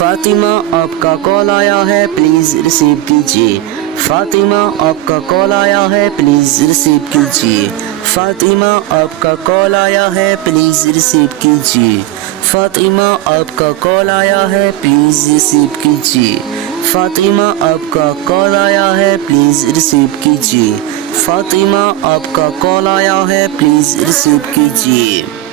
फातिमा आपका कॉल आया है, प्लीज़ रिसीव कीजिए। फातिमा आपका कॉल आया है, प्लीज़ रिसीव कीजिए। फातिमा आपका कॉल आया है, प्लीज़ रिसीव कीजिए। फातिमा आपका कॉल आया है, प्लीज़ रिसीव कीजिए। फातिमा आपका कॉल आया है, प्लीज़ रिसीव कीजिए। फातिमा आपका कॉल आया है, प्लीज़ रिसीव कीजिए।